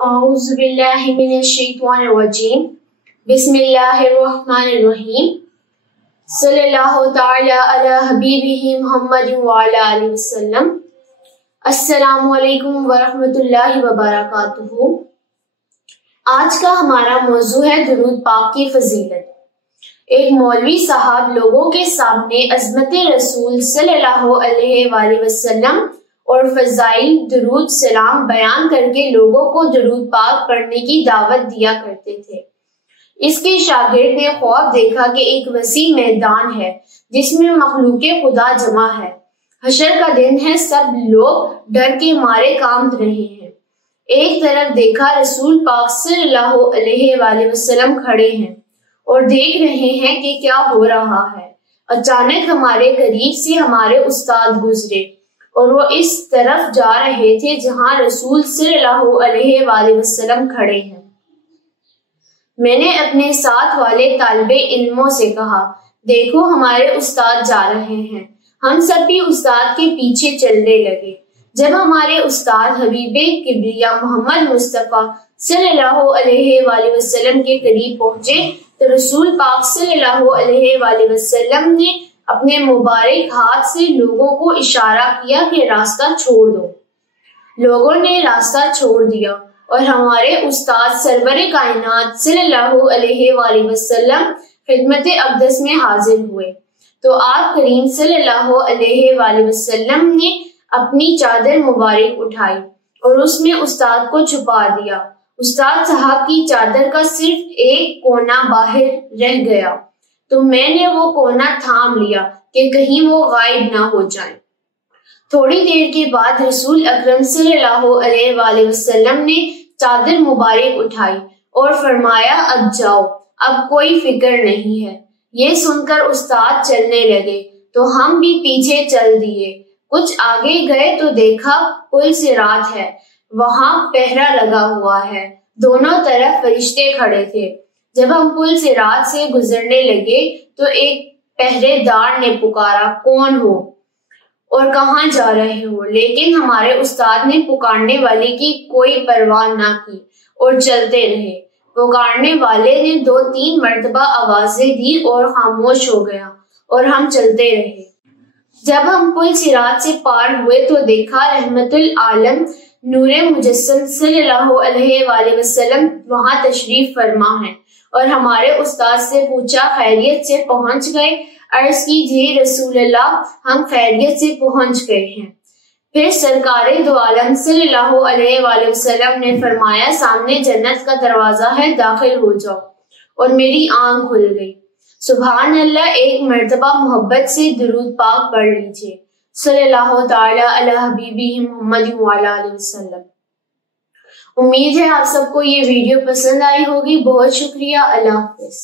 أعوذ بالله من الشيطان الرجيم بسم الله الرحمن الرحيم صلی اللہ تعالی علی حبیبہ محمد وعلی آلہ وسلم۔ السلام علیکم ورحمۃ اللہ وبرکاتہ۔ آج کا ہمارا موضوع ہے درود پاک کی فضیلت۔ ایک مولوی صاحب لوگوں کے سامنے عظمت رسول صلی اللہ علیہ وآلہ وسلم اور فضائل درود سلام بیان کر کے لوگوں کو درود پاک پڑھنے کی دعوت دیا کرتے تھے۔ اس کے شاگرد نے خواب دیکھا کہ ایک وسیع میدان ہے جس میں مخلوق خدا جمع ہے، حشر کا دن ہے، سب لوگ ڈر کے مارے کانپ رہے ہیں۔ ایک طرف دیکھا رسول پاک صلی اللہ علیہ وآلہ وسلم کھڑے ہیں اور دیکھ رہے ہیں کہ کیا ہو رہا ہے۔ اچانک ہمارے قریب سے ہمارے استاد گزرے اور وہ اس طرف جا رہے تھے جہاں رسول صلی اللہ علیہ وآلہ وسلم کھڑے ہیں۔ میں نے اپنے ساتھ والے طالب علموں سے کہا، دیکھو ہمارے استاد جا رہے ہیں۔ ہم سب بھی استاد کے پیچھے چلنے لگے۔ جب ہمارے استاد حبیب کبریا محمد مصطفیٰ صلی اللہ علیہ وآلہ وسلم کے قریب پہنچے تو رسول پاک صلی اللہ علیہ وآلہ وسلم نے اپنے مبارک ہاتھ سے لوگوں کو اشارہ کیا کہ راستہ چھوڑ دو۔ لوگوں نے راستہ چھوڑ دیا اور ہمارے استاد سرور کائنات صلی اللہ علیہ وآلہ وسلم خدمت اقدس میں حاضر ہوئے تو آپ کریم صلی اللہ علیہ وآلہ وسلم نے اپنی چادر مبارک اٹھائی اور اس میں استاد کو چھپا دیا۔ استاد صاحب کی چادر کا صرف ایک کونا باہر رہ گیا تو میں نے وہ کونا تھام لیا کہ کہیں وہ غائب نہ ہو جائیں۔ تھوڑی دیر کے بعد رسول اکرم صلی اللہ علیہ وآلہ وسلم نے چادر مبارک اٹھائی اور فرمایا، اب جاؤ، اب کوئی فکر نہیں ہے۔ یہ سن کر استاد چلنے لگے تو ہم بھی پیچھے چل دیے۔ کچھ آگے گئے تو دیکھا پل صراط ہے، وہاں پہرا لگا ہوا ہے، دونوں طرف فرشتے کھڑے تھے۔ جب ہم پل صراط سے گزرنے لگے تو ایک پہرے دار نے پکارا، کون ہو اور کہاں جا رہے ہو؟ لیکن ہمارے استاد نے پکارنے والے کی کوئی پرواہ نہ کی اور چلتے رہے۔ پکارنے والے نے 2-3 مرتبہ آوازیں دی اور خاموش ہو گیا اور ہم چلتے رہے۔ جب ہم پل صراط سے پار ہوئے تو دیکھا رحمت العالم نور مجسم صلی اللہ علیہ وآلہ وسلم وہاں تشریف فرما ہے اور ہمارے استاد سے پوچھا، خیریت سے پہنچ گئے؟ عرض کی، جی رسول اللہ، ہم خیریت سے پہنچ گئے ہیں۔ پھر سرکار دو عالم صلی اللہ علیہ وآلہ وسلم نے فرمایا، سامنے جنت کا دروازہ ہے، داخل ہو جاؤ، اور میری آنکھ کھل گئی۔ سبحان اللہ، ایک مرتبہ محبت سے درود پاک پڑھ لیجیے۔ صلی اللہ تعالی علی حبیبہ محمد وعلی آلہ وسلم۔ امید ہے آپ سب کو یہ ویڈیو پسند آئی ہوگی۔ بہت شکریہ۔ اللہ حافظ۔